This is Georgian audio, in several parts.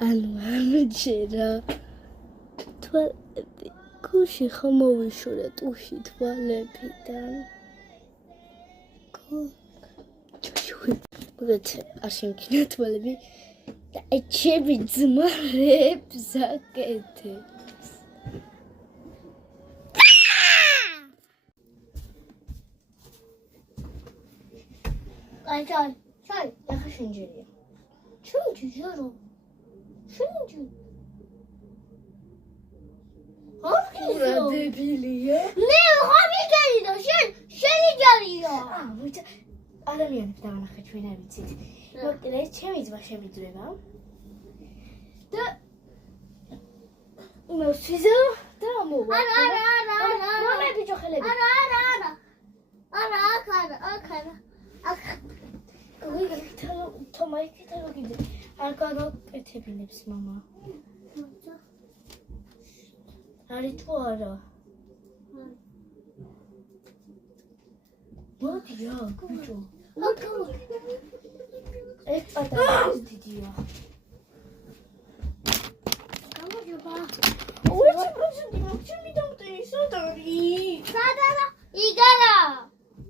ამჯერა თვალები გუში ხომოვიშურე ტუში თვალებიდან გუჩი არ შემქნა თვალები და ეჩები ძმარებს აკეთებს აი ჩაი ახლა შენჯერია შენჯერო შენჯი რა დებილია მე ხომიგერი და შენი ჯარია ვიცა ადამიანებს დავანახე ჩვენ არ ვიცით მოკლედ ჩემი ძმა შემიძლება და მოსიზა და მოვა არა ბიჭო ხელები არა თომაი კეთებიგდე არ გადაკეთებინებს მამა არის თუ არა მოდია ბიჭო ეს პატარა დიდია გამარჯობა ორი პროცენტი მაგჩემი დამტენი სადარი სადარა იგარა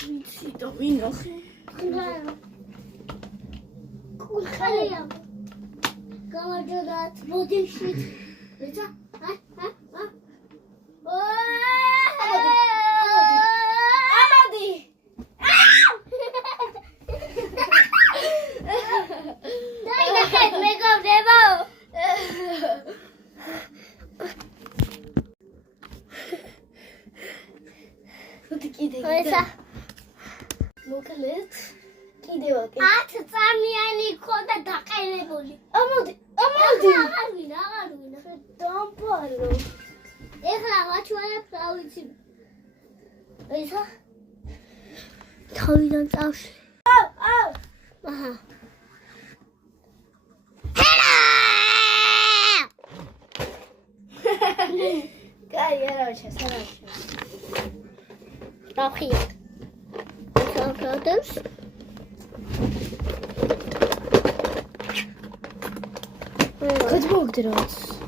ვიცი და ვინახე ხალია გამარჯობა ბოდიში ვიცა ამადი დაინახეთ მეგობრებო ვთი კიდე მოკლედ კიდევ აკეთე 10 წამიანი ხოდა დაყელებული ამოდი აღარ ვინა დამპარო ეხლა ვაჩვენებ რა ვიცი ისა თავიდან წავში აჰა კაი არა შესაძლოა დახიეთ სოფროდებს Kaç mı oldu?